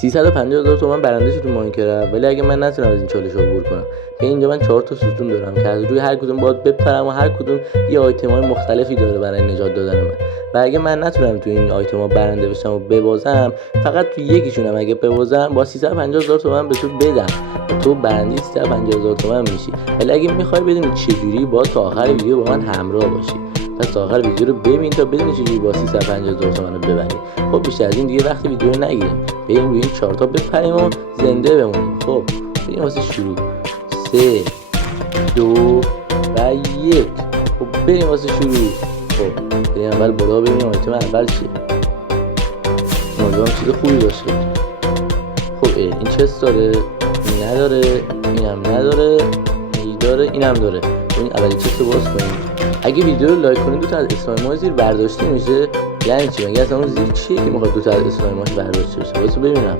350,000 تومان برنده شد تو ماینکرافت، ولی اگه من نتونم از این چالش عبور کنم، به اینجا من 4 تا ستون دارم که از روی هر کدوم باید بپرم و هر کدوم یه آیتم‌های مختلفی داره برای نجات دادن من. و اگه من نتونم تو این آیتم‌ها برنده بشم و ببازم، فقط تو یکیشونم اگه ببازم با 350,000 تومان به تو بدم و تو برنده 350,000 تومان میشی. ولی اگه میخوای بدونی چجوری، باید تا آخر ویدیو با من همراه باشی. پس تا آخر ویدیو رو ببین تا بدونی چجوری با 350,000 تومان رو ببری. خب بیشتر از این دیگه وقتی ویدیو رو نگیریم، بریم روی این 4 تا بپریم و زنده بمونیم. خب بریم واسه شروع. 3 2 و 1. خب بریم واسه شروع. خب بریم اول بالا ببینیم آیتم اول چیه. امیدوارم چیز خوبی باشه. خب این چست داره، این نداره، اینم نداره، این داره، اینم داره. این اولی چست رو باز کنیم. اگه ویدیو رو لایک کنید 2 تا از اسلایم ها زیر برداشته میشه. یعنی چی؟ مگه اصلا اون زیر چیه که میخواد 2 تا از اسلایم هاش برداشته بشه؟ واسه ببینم.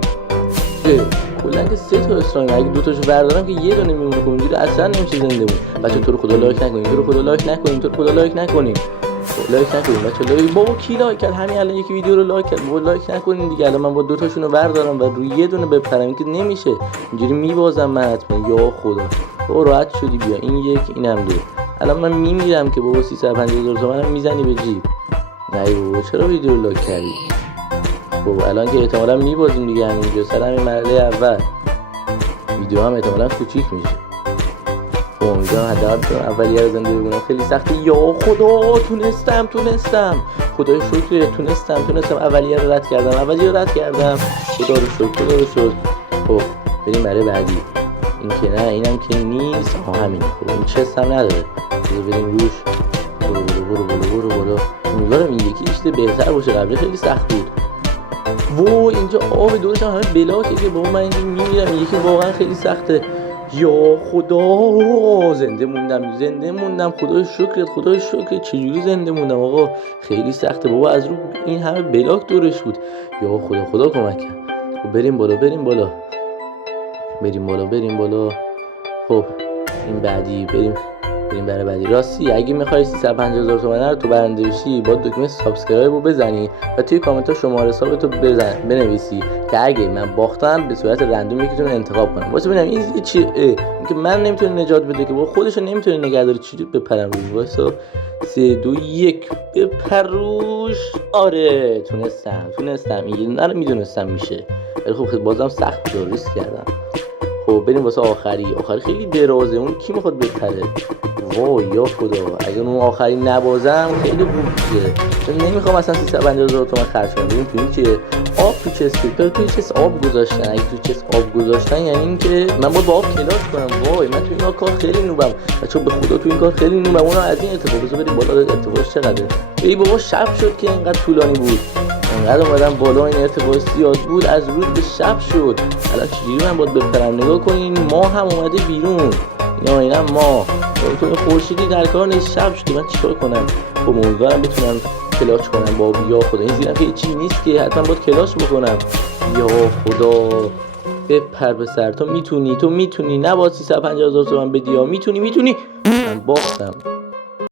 کلا که 3 تا اسلایم، اگه 2 تاشو بردارم که یه دونه میمونه. خب اینجوری اصلا نمیشه زنده مون. بچا تو رو خدا لایک نکنین، تو رو خدا لایک نکنین، تو رو خدا لایک نکنین. لایک نکنین بچا. لایک بابا کی لایک کرد؟ همین الان یکی ویدیو رو لایک کرد. بابا لایک نکنین دیگه. الان من با 2 تاشون رو بردارم و روی یه دونه بپرم، این که نمیشه. اینجوری میبازم من حتما. یا خدا بابا راحت شدی. بیا این یک، اینم 2. الان من میمیرم که بابا 350,000 تومانم میزنی به جیب. نه بابا چرا ویدیو رو لایک کردی؟ خب الان که احتمالاً میبازیم دیگه، همینجا سر همین مرحله اول ویدیو هم احتمالاً کوچیک میشه. خب امیدوارم حداقل بتونم اولیه رو زنده بمونم. خیلی سخته. یا خدا تونستم. خدای شکر تونستم اولیه رو رد کردم. خدا رو شکر. خب بریم برای بعدی. این که نه، اینم که نیست. همین. خب این چست هم نداره. بریم روش. برو. امیدوارم این یکی اشته بهتر باشه. قبل خیلی سخت بود. اینجا آب دورش هم همه بلاکه که بابا من اینجا میمیرم. یکی واقعا خیلی سخته. یا خدا زنده موندم. خدای شکرت. چجوری زنده موندم آقا؟ خیلی سخته بابا، از رو این همه بلاک دورش بود. یا خدا کمک کرد. خب بریم بالا. خب این بعدی. بریم برای بعدی. راستی اگه میخوای 350,000 تومان رو تو برنده بشی، با دکمه سابسکرایب رو بزنی و توی کامنت ها شماره حسابتو بنویسی که اگه من باختم به صورت رندوم یکیتون رو انتخاب کنم. واسه ببینم این چیه. این که من نمیتونه نجات بده که با خودش نمیتونه نگه داره. چجوری بپرم روش؟ واسه 3 2 1 بپروش. آره تونستم. این رو میدونستم میشه، ولی خب بازم سخت بود، ریسک کردم. خب بریم واسه آخری خیلی درازه. اون کی میخواد بپره؟ یا خدا اگه اون آخری نبازم خیلی خوب میشه. چون نمیخوام اصلا 350,000 تومان خرج کنم. ببین تو این چیه؟ آب تو چست آب گذاشتن. اگه تو چست آب گذاشتن یعنی این که من باید با آب کلاس کنم. من تو این کار خیلی نوبم. بچا به خدا تو این کار خیلی نوبم. اونم از این اتفاق. بذار بریم بالا. ارتفاعش چقدره؟ ای بابا شب شد که اینقدر طولانی بود. انقدر اومدم بالا، این ارتفاع زیاد بود، از روز به شب شد. الان چجوری من باید بپرم؟ نگاه کنین ماه هم اومده بیرون. اینم ماه. تو خورشیدی در کار نیست، شب شده. من چیکار کنم؟ خب امیدوارم بتونم کلاش کنم با یا خدا. این زیرم که چی نیست که حتما باید کلاش بکنم. یا خدا بپر به سر. تو میتونی. نباید 350,000 تومان بدی. میتونی. من باختم.